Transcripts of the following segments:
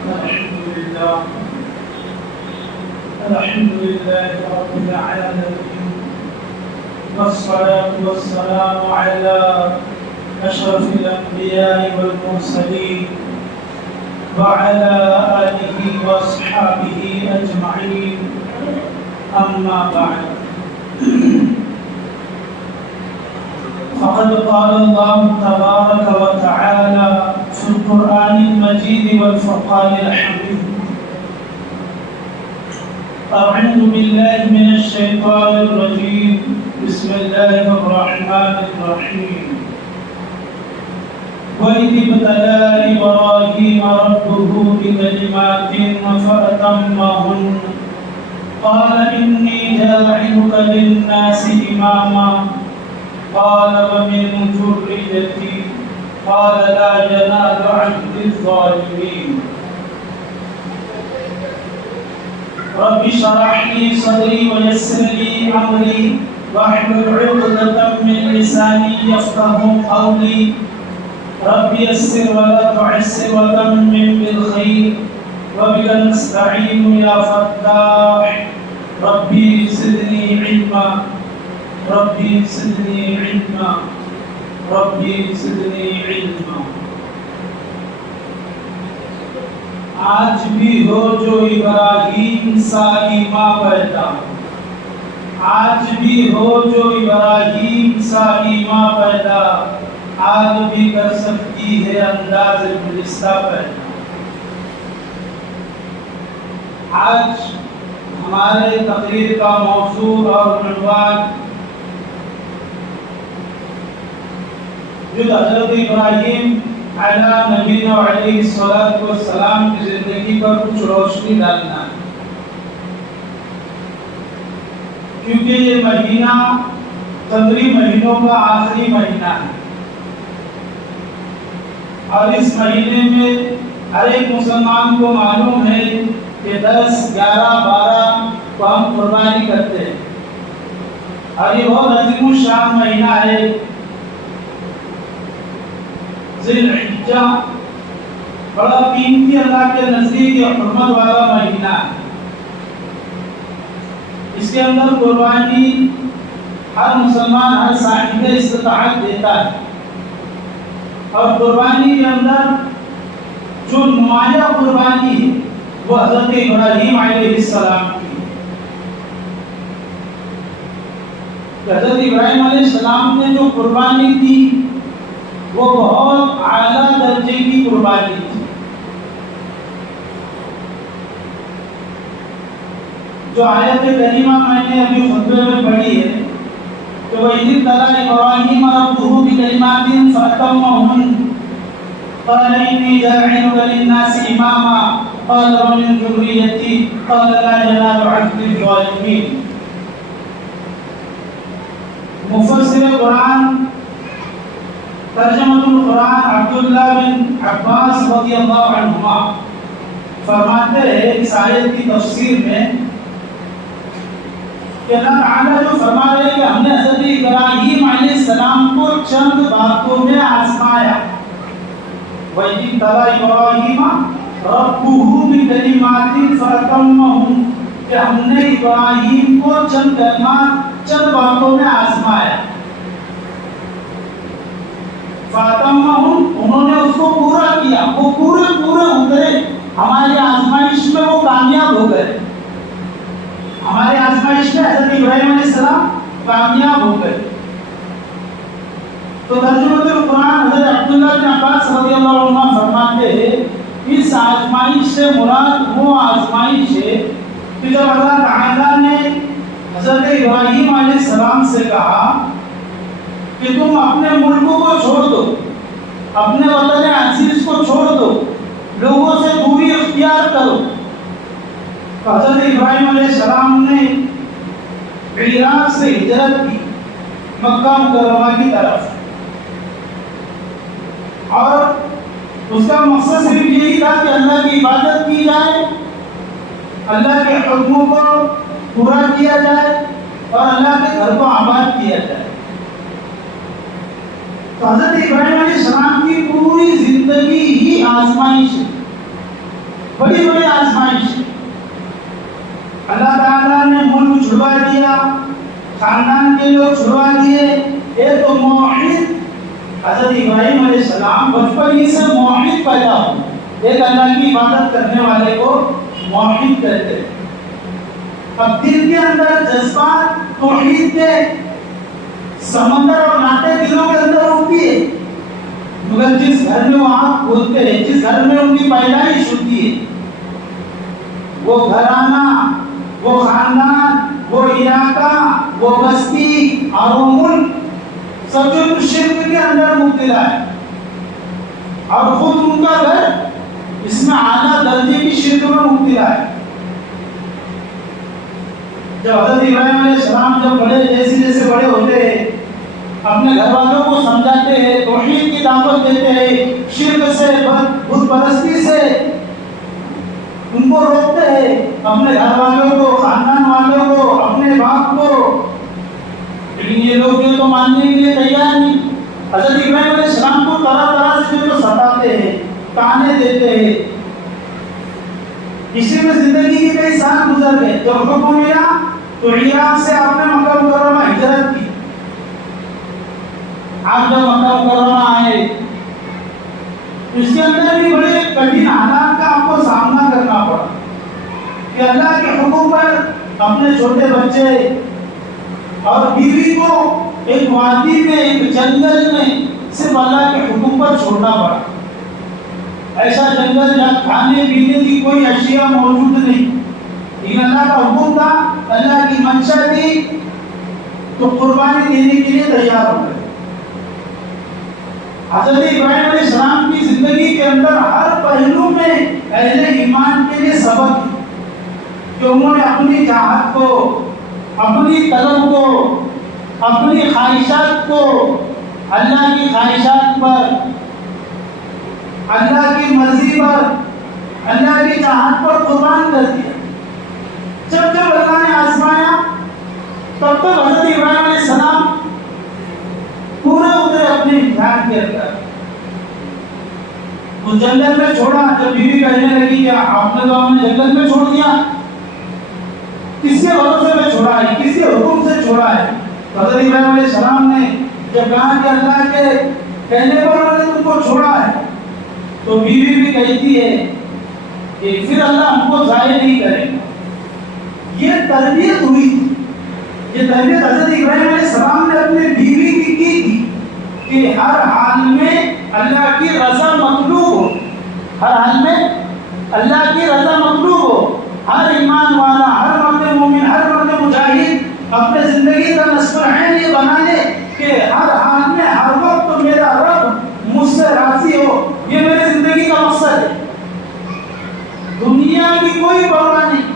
الحمد لله رب العالمين، والصلاة والسلام على أشرف الأنبياء والمرسلين وعلى آله وأصحابه أجمعين، أما بعد. فقد قال الله تبارك وتعالى في القرآن المجيد والفرقان الحميد: أعوذ بالله من الشيطان الرجيم، بسم الله الرحمن الرحيم. وإذ ابتلى إبراهيم ربه بكلمات فأتمهن قال إني جاعلك للناس إماما قال ومن ذريتي قال لا ينال عهد الظالمين. رب اشرح لي صدري ويسر لي أمري واحلل عقدة من لساني يفقهوا قولي. رب يسر ولا تعسر وتمم بالخير وبك نستعين يا فتاح. ربي زدني علما، ربي زدني علما، ربي زدني علما. آج بھی ہو جو ابراہیم سا ایماں پیدا، آج بھی ہو جو ابراہیم سا ایماں پیدا، آج بھی کر سکتی ہے انداز گلستہ پیدا. آج ہمارے تقریر کا موضوع اور عنوان جو حضرت ابراہیم علیہ نبینا علیہ الصلوۃ والسلام کی زندگی پر کچھ روشنی ڈالنا ہے، کیونکہ یہ مہینہ قمری مہینوں کا آخری مہینہ ہے، اور اس مہینے میں ہر ایک مسلمان کو معلوم ہے کہ 10, 11, 12 کو ہم قربانی کرتے ہیں، اور یہ بہت عظیم الشان مہینہ ہے. ذی الحجہ بڑا قیمتی اللہ کے نزدیک یہ حرمت والا مہینہ ہے. اس کے اندر قربانی ہر مسلمان، ہر صاحب استطاعت دیتا ہے، اور قربانی کے اندر جو نمایاں قربانی ہے وہ حضرت ابراہیم علیہ السلام کی. حضرت ابراہیم علیہ السلام نے جو قربانی دی وہ بہت اعلیٰ درجے کی قربانی تھی. جو آیت کریمہ میں نے ابھی خطبے میں پڑھی ہے کہ وَإِذِ ابْتَلَىٰ إِبْرَاهِيمَ رَبُّهُ بِكَلِمَاتٍ فَأَتَمَّهُنَّ قَالَ إِنِّي جَاعِلُكَ لِلنَّاسِ إِمَامًا قَالَ وَمِن ذُرِّيَّتِي قَالَ لَا يَنَالُ عَهْدِ الظَّالِمِينَ. مفسر قرآن ترجمۃ القرآن عبداللہ بن عباس رضی اللہ عنہما فرماتے ہیں اس آیت کی تفسیر میں کہ اللہ تعالیٰ جو فرما رہے ہیں کہ ہم نے حضرت ابراہیم علیہ السلام کو چند باتوں میں آزمایا. وَإِذِ ابْتَلَىٰ إِبْرَاهِيمَ رَبُّهُ بِكَلِمَاتٍ فَأَتَمَّهُنَّ کہ ہم نے ابراہیم کو چند کلمات، چند باتوں میں آزمایا. فَأَتَمَّهُنَّ انہوں نے اس کو پورا کیا، وہ پورے اترے. ہماری آزمائش میں وہ کامیاب ہو گئے. ہمارے آزمائش میں حضرت ابراہیم علیہ السلام کامیاب ہو گئے. تو ترجمۃ القرآن حضرت عبداللہ بن عباس رضی اللہ عنہ فرماتے ہیں اس آزمائش سے مراد وہ آزمائش ہے کہ جب اللہ تعالیٰ نے حضرت ابراہیم علیہ السلام سے کہا کہ تم اپنے ملکوں کو چھوڑ دو، اپنے وطن عزیز کو چھوڑ دو، لوگوں سے دوری اختیار کرو. تو حضرت ابراہیم علیہ السلام نے عراق سے ہجرت کی مکہ مکرمہ کی طرف، اور اس کا مقصد صرف یہی تھا کہ اللہ کی عبادت کی جائے، اللہ کے حکموں کو پورا کیا جائے، اور اللہ کے گھر کو آباد کیا جائے. تو حضرت ابراہیم علیہ السلام کی پوری زندگی ہی آزمائش ہے. بڑی بڑی آزمائش. اللہ تعالیٰ نے ملک چھڑوا دیا, خاندان کے لوگ چھڑوا دیے. ایک تو موحد حضرت ابراہیم علیہ السلام بچپن ہی سے موحد پیدا ہوئے. ایک اللہ کی عبادت کرنے والے کو موحد کہتے ہیں. اب دل کے اندر جذبات توحید کے سمندر اور ناطے دلوں کے اندر اٹھتی ہے, مگر جس گھر میں وہ آنکھ کھولتے ہیں, جس گھر میں ان کی پیدائش ہوتی ہے, وہ گھرانہ, وہ خاندان, وہ علاقہ, وہ بستی اور وہ ملک سب جو شرک کے اندر مبتلا ہے, اور خود ان کا گھر اس میں اعلیٰ درجے کی شرک میں مبتلا ہے. جب حضرت ابراہیم علیہ السلام جب بڑے جیسے جیسے بڑے ہوتے ہیں, اپنے گھر والوں کو سمجھاتے ہیں, توحید کی دعوت دیتے ہیں, شرک سے, بت پرستی سے ان کو روکتے ہیں, اپنے گھر والوں کو, خاندان والوں کو, اپنے باپ کو, لیکن یہ لوگ یہ تو ماننے کے لیے تیار نہیں. حضرت ابراہیم علیہ السلام کو طرح طرح سے جو ستاتے ہیں, تانے دیتے ہیں. اسی میں زندگی کے کئی سال گزر گئے. جب حکم ملا تو عراق سے آپ نے مکہ مکرمہ ہجرت کی. آپ جب مکہ مکرمہ آئے اس کے اندر بھی بڑے کٹھن حالات کا آپ کو سامنا کرنا پڑا کہ اللہ کے حکم پر اپنے چھوٹے بچے اور بیوی کو ایک وادی میں, ایک جنگل میں صرف اللہ کے حکم پر چھوڑنا پڑا. ایسا جنگل جہاں کھانے پینے کی کوئی اشیاء موجود نہیں, لیکن اللہ کا حکم تھا, اللہ کی منشا تھی, تو قربانی دینے کے لیے تیار ہو گئے. حضرت ابراہیم علیہ السلام کی زندگی کے اندر ہر پہلو میں اہل ایمان کے لیے سبق ہے کہ انہوں نے اپنی چاہت کو, اپنی طلب کو, اپنی خواہشات کو اللہ کی خواہشات پر, اللہ کی مرضی پر, اللہ کی چاہت پر قربان کر دیا. جب جب اللہ نے آزمایا تب تک حضرت ابراہیم علیہ السلام پورے اترے اپنے امتحان کے اندر. اس جنگل میں چھوڑا, جب بیوی کہنے لگی کہ آپ نے تو ہمیں جنگل میں چھوڑ دیا, کس کے بھروسے میں چھوڑا ہے, کس کے حکم سے چھوڑا ہے. حضرت ابراہیم علیہ السلام نے جب کہا کہ اللہ کے کہنے پر انہوں نے تم کو چھوڑا ہے, تو بیوی بھی کہتی ہے کہ پھر اللہ ہم کو ضائع نہیں کرے گا. یہ تربیت ہوئی تھی, یہ تربیت حضرت ابراہیم علیہ السلام نے اپنے بیوی کی تھی کہ ہر حال میں اللہ کی رضا مطلوب ہو, ہر حال میں اللہ کی رضا مطلوب ہو. ہر ایمان والا, ہر مرد مومن, ہر مرد مجاہد اپنے زندگی کا نصب عین یہ بنا لے کہ ہر حال میں ہر وقت میرا رب مجھ سے راضی ہو. یہ میری زندگی کا مقصد ہے. دنیا کی کوئی پرواہ نہیں.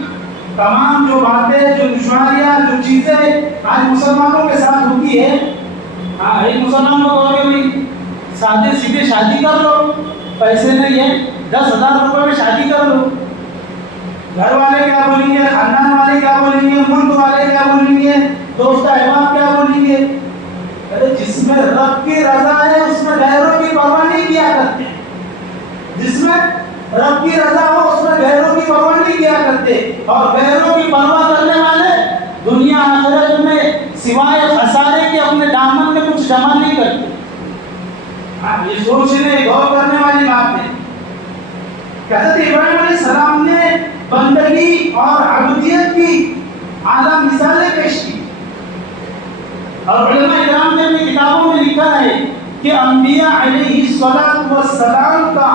تمام جو باتیں, جو دشواریاں, جو چیزیں آج مسلمانوں کے ساتھ ہوتی ہے, ہاں ایک مسلمان کو کہو کہ بھائی سادے سیدھے شادی کر لو, پیسے نہیں ہے, 10,000 روپے میں شادی کر لو. گھر والے کیا بولیں گے, خاندان والے کیا بولیں گے, ملک والے کیا بولیں گے, دوست احباب کیا بولیں گے. ارے جس میں رب کی رضا ہے اس میں غیروں کی پرواہ نہیں کیا کرتے. جس میں رب کی رضا ہو اس میں غیروں کی پرواہ نہیں کیا کرتے. اور غیروں کی پرواہ کرنے والے دنیا آخرت میں سوائے خسارے کے اپنے دامن میں کچھ جمع نہیں کرتے. یہ سوچنے, غور کرنے والی بات ہے. حضرت ابراہیم علیہ السلام نے بندگی اور عبودیت کی اعلیٰ مثالیں پیش کی. اور علماء کرام نے اپنی کتابوں میں لکھا ہے کہ انبیاء علیہ السلام کا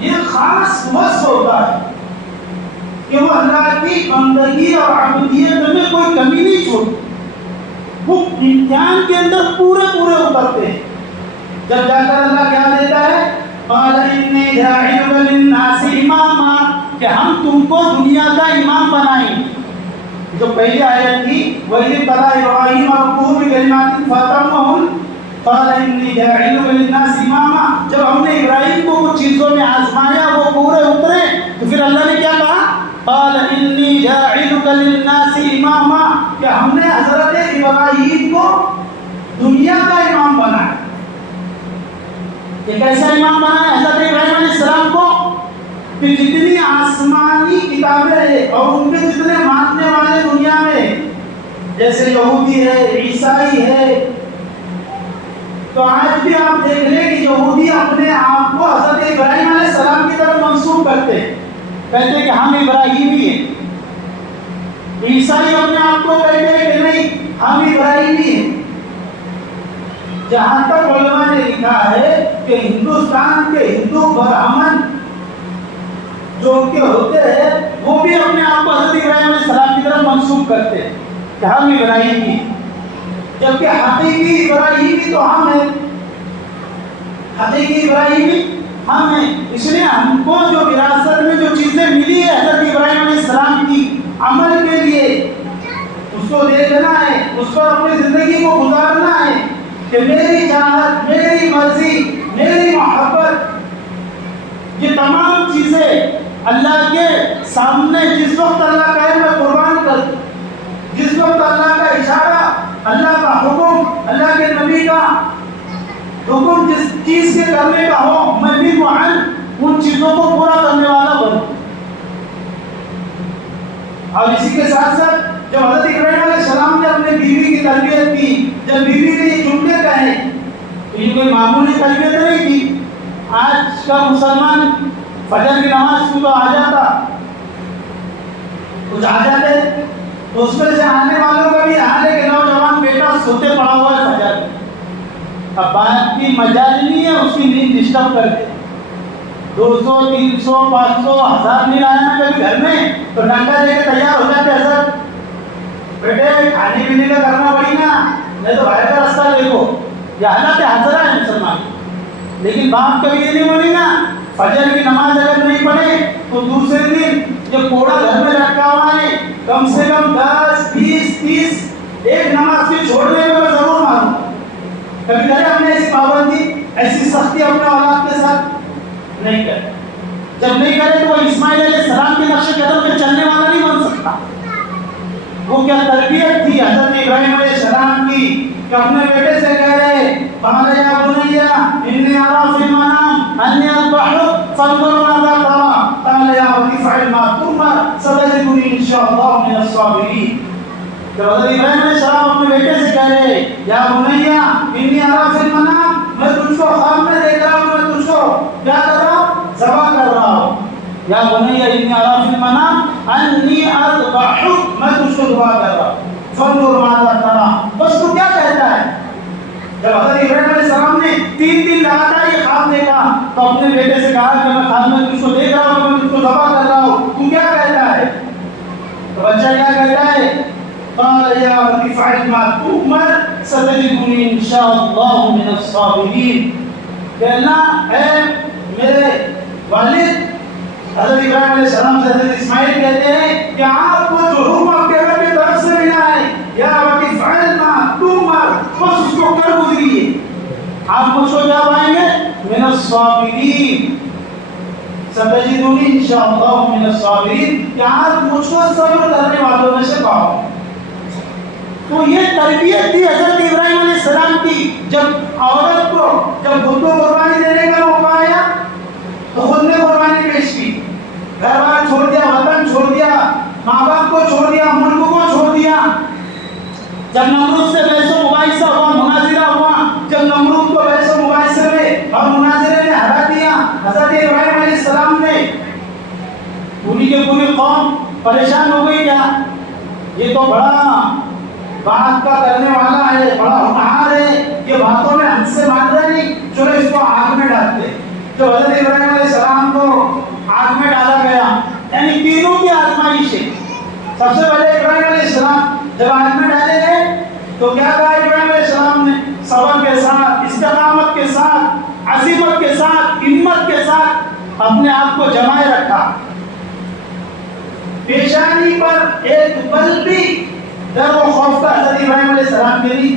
یہ خاص وصف ہوتا ہے کہ وہ اللہ کی بندگی اور عبودیت میں کوئی کمی نہیں چھوڑتے. وہ امتحان کے اندر پورے اترتے ہیں. جب جا کر اللہ کیا دیتا ہے, قال انی جاعلک للناس اماما, کہ ہم تم کو دنیا کا امام بنائیں. جو پہلی آیت تھی وَإِذِ ابْتَلَىٰ إِبْرَاهِيمَ رَبُّهُ بِكَلِمَاتٍ فَأَتَمَّهُنَّ قَالَ إِنِّي جَاعِلُكَ لِلنَّاسِ إِمَامًا. جب ہم نے ابراہیم کو کچھ چیزوں میں آزمایا, وہ پورے اترے, تو پھر اللہ نے کیا کہا, قَالَ إِنِّي جَاعِلُكَ لِلنَّاسِ إِمَامًا, کہ ہم نے حضرت ابراہیم کو دنیا کا امام بنایا. یہ کیسا امام بنایا حضرت ابراہیم علیہ السلام کو, کہ جتنی آسمانی کتابیں ہیں اور ان کے جتنے ماننے والے دنیا میں، جیسے یہودی ہے، عیسائی ہے، تو آج بھی آپ دیکھ لیں کہ یہودی اپنے آپ کو حضرت ابراہیم علیہ السلام کی طرف منسوب کرتے ہیں، کہتے ہیں کہ ہم ابراہیمی ہیں۔ عیسائی اپنے آپ کو کہتے ہیں کہ نہیں، ہم ابراہیمی ہیں۔ جہاں تک علماء نے لکھا ہے کہ ہندوستان کے ہندو برہمن جو ان کے ہوتے ہیں وہ بھی اپنے آپ کو حضرت ابراہیم علیہ السلام کی طرف منسوب کرتے ہیں کہ ہم ابراہیمی، جبکہ حقیقی ابراہیمی تو ہم ہیں، حقیقی ابراہیمی ہم ہیں۔ اس لیے ہم کو جو وراثت میں جو چیزیں ملی ہے حضرت ابراہیم علیہ السلام کی عمل کے لیے، اس کو دیکھنا ہے، اس پر اپنی زندگی کو گزارنا ہے کہ میری چاہت، میری مرضی، میری محبت، یہ تمام چیزیں اللہ کے سامنے جس وقت اللہ کہے میں قربان کر دوں، جس وقت اللہ کا اشارہ، اللہ کا حکم، اللہ کے نبی کا حکم جس چیز کے کرنے کا ہو، میں بھی معن ان چیزوں کو پورا کرنے والا بنوں۔ اور اسی کے ساتھ ساتھ جب حضرت ابراہیم علیہ السلام نے اپنے بیوی کی تربیت کی، جب بیوی نے یہ جملے کہے تو یہ کوئی معمولی تربیت نہیں تھی۔ آج کا مسلمان فجر کی نماز کو آ جاتا، کچھ آ جاتے تو اس میں سے آنے والوں کا بھی حال ہے کہ نوجوان بیٹا سوتے پڑا ہوا ہے فجر میں، اب بات کی مجال نہیں ہے، اس کی نیند ڈسٹرب کر دے، 200 300 500 1000 نہیں آیا نا کبھی گھر میں تو ڈنڈا لے کے تیار ہو جاتے حضرت، بیٹے کھانے پینے کا کرنا پڑی نا، نہیں تو باہر کا راستہ لے کو، یہ حالت حاضرہ ہے مسلمان۔ لیکن باپ کبھی یہ نہیں بولی نا، فجر کی نماز اگر نہیں پڑھے تو دوسرے دن یہ کوڑا گھر میں لٹکا ہوا ہے، کم سے کم 10 20 30 ایک نماز کی چھوڑنے میں ضرور ماروں۔ کبھی کرے ہم نے ایسی پابندی، ایسی سختی اپنے اولاد کے ساتھ نہیں کرے۔ جب نہیں کرے تو وہ اسماعیل علیہ السلام کے نقش قدم پہ چلنے والا نہیں بن سکتا۔ وہ کیا تربیت تھی حضرت ابراہیم علیہ السلام کی کہ اپنے بیٹے سے کہہ رہے قال یا بنی انی ارى في المنام انی اذبحک فانظر ماذا ترى قال یا ابت افعل ما تؤمر ستجدنی ان شاء اللہ من الصابرین۔ جب حضرت ابراہیم علیہ السلام اپنے بیٹے سے کہہ رہے یا بنی انی ارى في المنام، میں تجھ کو خواب میں دیکھ رہا ہوں، میں تجھ کو کیا کر رہا ہوں، ذبح کر رہا ہوں، یا بنی انی ارى في المنام انی اذبحک، میں تجھ کو ذبح کر رہا ہوں، فانظر ماذا ترى، بس تو کیا کہتا ہے۔ جب حضرت ابراہیم علیہ السلام نے 3 دن لگاتار یہ خواب دیکھا تو اپنے بیٹے سے کہا کہ میں خواب میں تجھ کو دیکھ رہا ہوں، میں تجھ کو ذبح کر رہا ہوں، تو کیا کہتا ہے؟ تو بچہ کیا کہتا ہے؟ قال یا ابت افعل ما تؤمر ستجدنی ان شاء اللہ من الصابرین۔ کہنا اے میرے والد، حضرت ابراہیم علیہ السلام سے حضرت اسماعیل کہتے ہیں کہ آپ کو جو حکم آپ کے رب کی طرف سے ملا ہے، یا ابت افعل ما تؤمر، بس اس کو کر گزریے، آپ مجھ کو کیا پائیں گے، من الصابرین، ستجدنی ان شاء اللہ من الصابرین، کہ آپ مجھ کو صبر کرنے والوں میں سے پاؤ۔ تو یہ تربیت تھی حضرت ابراہیم علیہ السلام کی۔ جب عورت کو جب خود کو قربانی دینے کا موقع آیا تو خود نے قربانی پیش کی، گھر بار چھوڑ دیا، وطن چھوڑ دیا، ماں باپ کو چھوڑ دیا، ملک کو چھوڑ دیا۔ جب نمرود سے بحث و مباحثہ ہوا، مناظرہ ہوا، جب نمرود کو بحث و مباحثے میں اور مناظرے نے ہرا دیا، حضرت ابراہیم علیہ السلام نے، پوری کے پوری قوم پریشان ہو گئی، کیا یہ تو بڑا بات کا کرنے والا ہے، بڑا ہونہار ہے، یہ باتوں میں ہم سے مان رہا نہیں، چلو اس کو آگ میں ڈالتے۔ جو حضرت ابراہیم علیہ السلام کو آگ میں ڈالا گیا، یعنی تینوں کی آزمائش ہے۔ سب سے پہلے ابراہیم علیہ السلام جب آگ میں ڈالے گئے تو کیا کہا ابراہیم علیہ السلام نے؟ صبر کے ساتھ، استقامت کے ساتھ، عزیمت کے ساتھ، ہمت کے ساتھ اپنے آپ کو جمائے رکھا۔ پیشانی پر ایک پل بھی ڈر و خوف کا حضرت ابراہیم علیہ السلام کے لیے،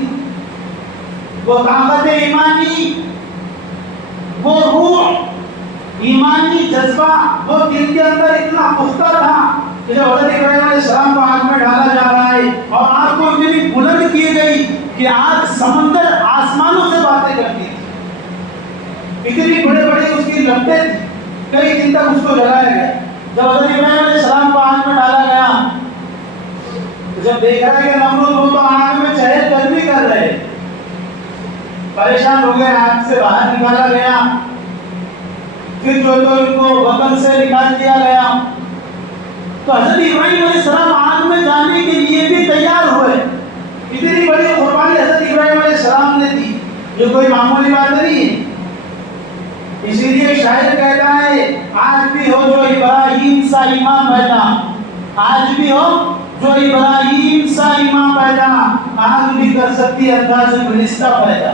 وہ طاقت ایمانی، وہ روح ایمانی جذبہ وہ دل کے اندر اتنا پختہ تھا کہ جب حضرت ابراہیم علیہ السلام کو آگ میں ڈالا جا رہا ہے اور آگ کو اتنی بلند کی گئی کہ آگ سمندر آسمانوں سے باتیں کرتی تھی، اتنی بڑے بڑے اس کی لپٹیں تھی، کئی دن تک اس کو جلایا گیا. جب حضرت ابراہیم علیہ السلام کو آگ میں ڈالا گیا، جب دیکھا کہ نمرود وہ تو آگ میں چہل قدمی کر رہے، پریشان ہو گئے، آگ سے باہر نکالا گیا. پھر جو تو ان کو وطن سے نکال دیا گیا. تو حضرت ابراہیم علیہ السلام آگ میں جانے کے لیے بھی تیار ہوئے. اتنی بڑی قربانی حضرت ابراہیم علیہ السلام نے دی، یہ کوئی معمولی بات نہیں ہے. اسی لیے شاعر کہتا ہے آج بھی ہو جو ابراہیم سا ایمان پیدا، آج بھی ہو جو ابراہیم سا ایمان پیدا، آج بھی کر سکتی انداز گلستہ پیدا.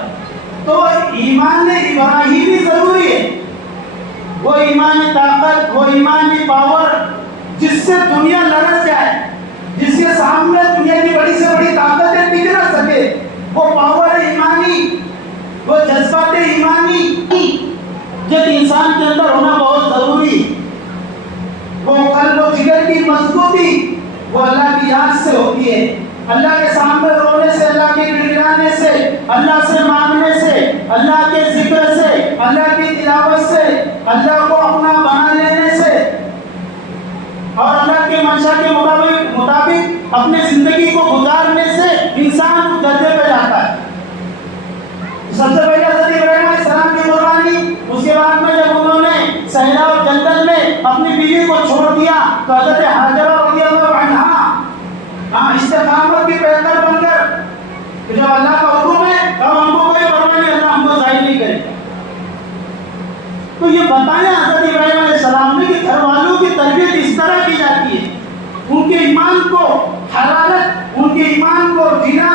تو ایمان ابراہیمی ضروری ہے، وہ ایمان طاقت، وہ ایمانی پاور جس سے دنیا لڑ جائے، جس کے سامنے دنیا کی بڑی سے بڑی طاقتیں ٹک نہ سکے، وہ پاور ایمانی، وہ جذبات ایمانی جب انسان کے اندر ہونا بہت ضروری. وہ قلب و جگر کی مضبوطی وہ اللہ کی یاد سے ہوتی ہے، اللہ کے سامنے رونے سے، اللہ کے گڑگڑانے سے، اللہ سے مانگنے سے، اللہ کے ذکر سے، اللہ کی تلاوت سے، اللہ کو اپنا بنا لینے سے اور اللہ کے منشا کے مطابق اپنے زندگی کو گزارنے سے انسان اس درجے پہ جاتا ہے. سب سے پہلے حضرت ابراہیم علیہ السلام کی قربانی، اس کے بعد میں جب انہوں نے صحرا اور جنگل میں اپنی بیوی کو چھوڑ دیا تو حضرت ہاجرہ رضی اللہ عنہا استقامت کی پیکر بن کر کہ جب اللہ کا حکم ہے تب ہم کو کوئی پرواہ نہیں، اللہ ہم کو ظاہر نہیں کرے. تو یہ بتایا حضرت ابراہیم علیہ السلام نے کہ گھر والوں کی تربیت اس طرح کی جاتی ہے، ان کے ایمان کو حرارت، ان کے ایمان کو جینا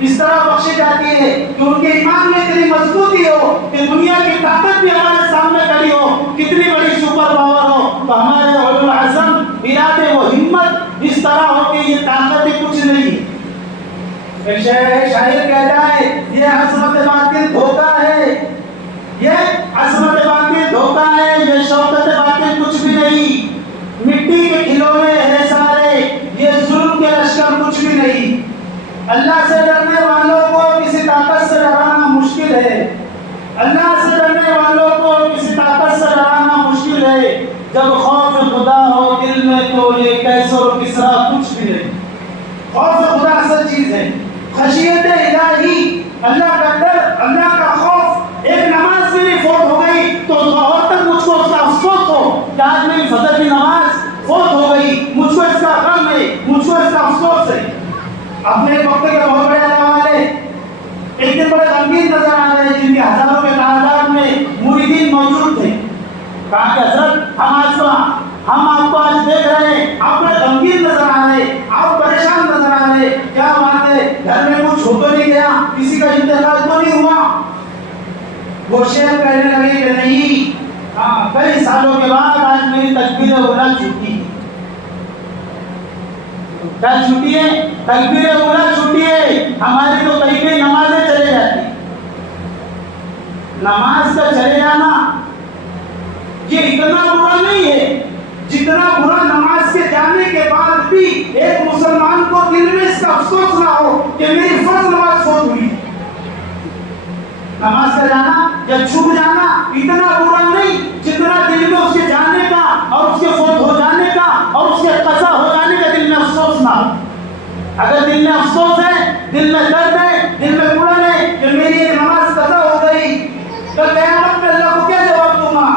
اس طرح بخشی جاتی ہے کہ ان کے ایمان میں اتنی مضبوطی ہو کہ دنیا کی طاقت بھی ہمارے سامنے کھڑی ہو، کتنی بڑی سپر پاور ہو تو ہمارے اولو العزم ارادے و ہمت اس طرح ہو کہ یہ طاقتیں کچھ نہیں. ایک شاعر کہتا ہے یہ عظمت باطن دھوکہ ہے، یہ عظمت باطن دھوکہ ہے، یہ شوکت باطن کچھ بھی نہیں، مٹی کے کھلونے ہیں سارے، یہ ظلم کے لشکر کچھ بھی نہیں. اللہ سے ڈرنے والوں کو کسی طاقت سے ڈرانا مشکل ہے، اللہ سے ڈرنے والوں کو کسی طاقت سے ڈرانا مشکل ہے. جب خوف خدا ہو دل میں تو یہ کیسر و کسرا کچھ بھی نہیں. خوف خدا اصل چیز ہے، خشیت الہی، اللہ کا ڈر، اللہ کا خوف. ایک نماز میری فوت ہو گئی تو ظہر تک مجھ کو اس کا افسوس ہو کہ آج میری فجر کی نماز فوت ہو گئی، مجھ کو اس کا غم ہے، مجھ کو اس کا افسوس ہے. اپنے وقت کے بہت بڑے علماء والے ایک دن بڑے غمگین نظر آ رہے جن کے ہزاروں کے تعداد میں مریدین موجود تھے. کہا کہ حضرت ہم آپ کو آج دیکھ رہے ہیں، آپ بڑے غمگین نظر آ رہے، آپ پریشان نظر آ رہے، کیا بات ہے؟ گھر میں کچھ ہو تو نہیں گیا؟ کسی کا انتقال تو نہیں ہوا؟ وہ شیخ کہنے لگے کہ نہیں، کئی سالوں کے بعد آج میری تکبیر اولا چھوٹی. کیا چھٹی ہے؟ تکبیر اولا چھٹی ہے. ہماری تو کئی کئی نمازیں چلے جاتی. نماز کا چلے جانا یہ اتنا برا نہیں ہے جتنا برا نماز کے جانے کے بعد بھی ایک مسلمان کو دل میں اس کا افسوس نہ ہو کہ میری فرض نماز فوت ہوئی. نماز کا جانا یا چھوٹ جانا اتنا برا نہیں جتنا دل میں اس کے جانے کا اور اس کے فوت ہو جانے کا اور اس کے قضا ہو جانے کا دل میں افسوس نہ ہو. اگر دل میں افسوس ہے، دل میں درد ہے، دل میں پڑن ہے کہ میری ایک نماز قضا ہو گئی، تو قیامت میں اللہ کو کیا جواب دوں گا؟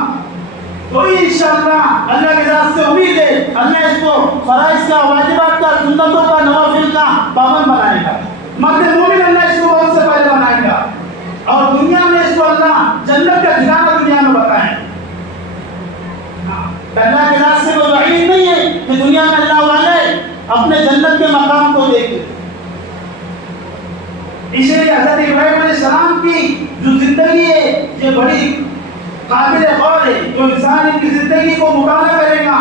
تو انشاءاللہ اللہ کے ذات سے امید ہے اللہ اس کو فرائض کا، واجبات کا، سنتوں کا، نوافل کا پابند بنائے گا. مرد مومن اللہ اس کو بہت سے پہلے بنائے گا اور دنیا میں اس کو اللہ جنت کا ٹھکانہ دنیا میں بتائیں. اللہ کے ذات سے کوئی بعید نہیں ہے کہ دنیا میں اللہ والے اپنے جنت کے مقام کو دیکھیں. اس لیے حضرت ابراہیم علیہ السلام کی جو زندگی ہے یہ بڑی قابل غور ہے. جو انسان ان کی زندگی کو مطالعہ کرے گا،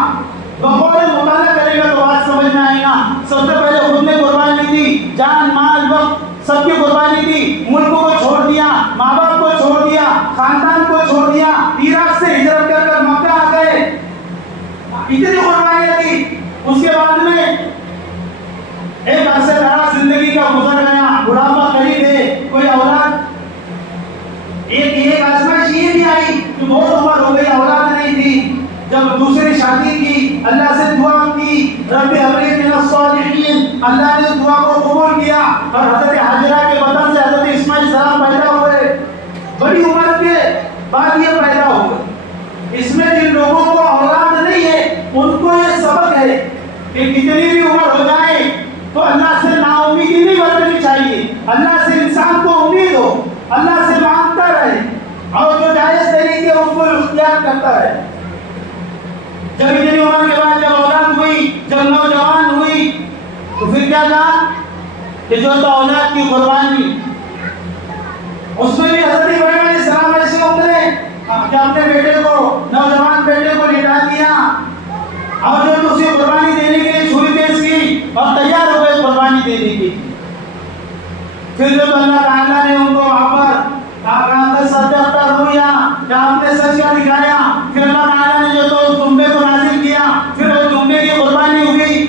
بغور مطالعہ کرے گا تو بات سمجھ میں آئے گا. سب سے پہلے خود نے قربانی دی، جان مال وقت سب کی قربانی دی. ملک کو چھوڑ دیا، ماں باپ کو چھوڑ دیا، خاندان کو چھوڑ دیا، عراق سے ہجرت کر کر مکہ آ گئے. اتنی قربانیاں دی. اس کے بعد میں ایک عرصے دراز زندگی کا گزر گیا، بڑھاپا قریب ہے، کوئی اولاد. ایک آزمائش یہ بھی آئی کہ بہت عمر ہو گئی، اولاد نہیں تھی. جب دوسری شادی کی اللہ سے دعا کی رب ہب لی من الصالحین، اللہ نے دعا کو قبول کیا اور حضرت حاجرہ کے بدن سے حضرت اسماعیل السلام پیدا ہوئے، بڑی عمر کے بعد یہ پیدا ہوئے۔ اس میں جن لوگوں کو اولاد نہیں ہے ان کو یہ سبق ہے کہ کتنی بھی عمر ہو جائے تو اللہ سے نا امیدی نہیں برتنی چاہیے، اللہ سے انسان کو امید ہو، اللہ سے مانگتا رہے اور جو جائز طریقے اس کو اختیار کرتا رہے۔ جب اتنی عمر کے بعد جب اولاد ہوئی، جب نوجوان ہوئی تو پھر کیا کہا کہ جو تو اولاد کی قربانی، اس میں بھی حضرت ابراہیم علیہ السلام ایسے اترے کہ اپنے بیٹے کو، نوجوان بیٹے کو لٹا دیا اور جو اسے قربانی دینے کے لیے چھری تیز کی اور تیار ہو گئے قربانی دینے کی۔ پھر جو اللہ تعالیٰ نے ان کو وہاں پر کہا صدقت رؤیا کہ آپ نے سچ کا دکھایا، پھر اللہ تعالیٰ نے جو تو دمبے کو نازل کیا، پھر وہ دمبے کی قربانی ہوئی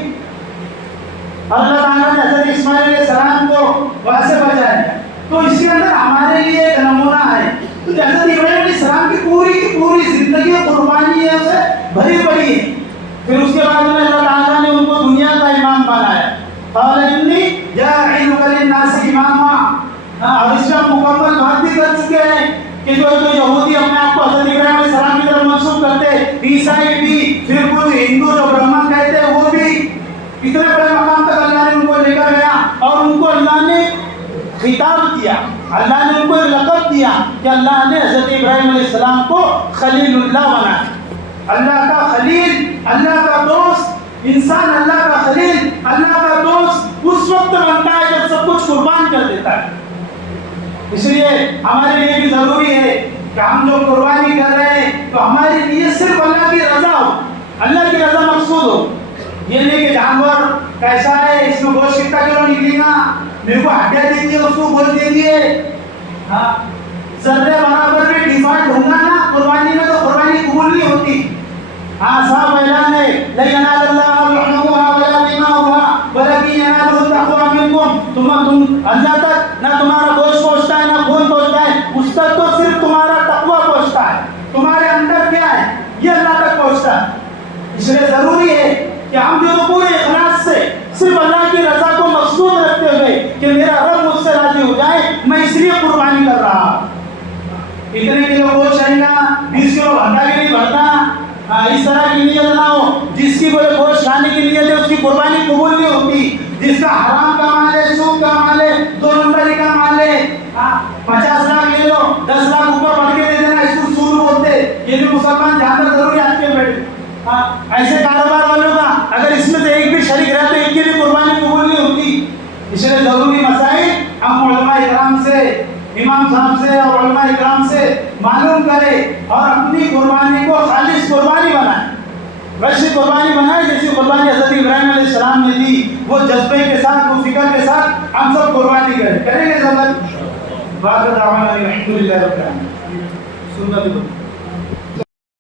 اور اللہ تعالیٰ نے حضرت اسماعیل علیہ السلام کو وہاں سے بچایا۔ تو اس کے اندر ہمارے لیے ایک نمونہ ہے کہ حضرت ابراہیم علیہ السلام کی پوری زندگی قربانی سے بھری پڑی ہے۔ پھر اس کے بعد میں اللہ تعالیٰ نے ان کو دنیا کا امام بنایا، قال انی جاعلک للناس اماما، اور اس کا مکمل بات بھی کر چکے ہیں کہ جو یہودی اپنے آپ کو حضرت ابراہیم علیہ السلام کی طرف منسوب کرتے، عیسائی بھی، پھر کچھ ہندو جو برہمن کہتے ہیں وہ بھی، اتنے بڑے مقام تک اللہ نے ان کو لے کر گیا اور ان کو اللہ نے خطاب کیا، اللہ نے ان کو لقب دیا کہ اللہ نے حضرت ابراہیم علیہ السلام کو خلیل اللہ بنایا، اللہ کا خلیل، اللہ کا دوست۔ انسان اللہ کا خلیل، اللہ کا دوست اس وقت بنتا ہے جب سب کچھ قربان کر دیتا ہے۔ اس لیے ہمارے لیے بھی ضروری ہے کہ ہم جو قربانی کر رہے ہیں تو ہمارے لیے صرف اللہ کی رضا ہو، اللہ کی رضا مقصود ہو، یہ نہیں کہ جانور کیسا ہے، اس میں گوشت کتنا کلو نکلے گا، میرے کو ہڈیاں دے دیے، اس کو گوشت دے دیے، ذرے برابر بھی ڈیفالٹ ہوگا نا قربانی میں تو قربانی قبول نہیں ہوتی۔ صاحب اعلان ہے لا ینال اللہ لحومها ولا دماؤها ولکن ینالہ التقوی منکم، تم اللہ تک نہ تمہارا گوشت پہنچتا ہے نہ خون پہنچتا ہے، اس تک تو صرف تمہارا تقوی پہنچتا ہے، تمہارے اندر کیا ہے یہ اللہ تک پہنچتا ہے۔ اس لیے ضروری ہے کہ ہم جو پورے اخلاص سے صرف اللہ کی رضا کو مقصود رکھتے ہوئے کہ میرا رب مجھ سے راضی ہو جائے، میں اس لیے قربانی کر رہا ہوں، اتنے کلو گوشت چاہیے گا، 20 کلو بھنڈا کے لیے بھرنا، اس طرح کی نیت نہ ہو۔ جس کی کوئی گوشت کھانے کی نیت ہے اس کی قربانی قبول نہیں ہوتی، جس کا حرام کا مال ہے، سود کا مال ہے، 2 نمبری کا مال ہے، 50 لاکھ لے لو، 10 لاکھ اوپر بڑھ کے دے دینا، اس کو سود بولتے، یہ بھی مسلمان جاننا ضروری ہے آج کے بیٹھے۔ ایسے کاروبار والوں کا اگر اس میں سے ایک بھی شریک رہے تو ایک کی بھی قربانی قبول نہیں ہوتی۔ اس لیے ضروری مسائل ہم علماء اکرام سے، امام صاحب سے اور علماء اکرام سے معلوم کرے اور اپنی قربانی کو خالص قربانی بنائے، ویسی قربانی بنائے جیسی قربانی حضرت ابراہیم علیہ السلام نے دی، وہ جذبے کے ساتھ، وہ فکر کے ساتھ ہم سب قربانی کریں گے ضرور۔ باقی دعوانا الحمدللہ رب العالمین۔ سنت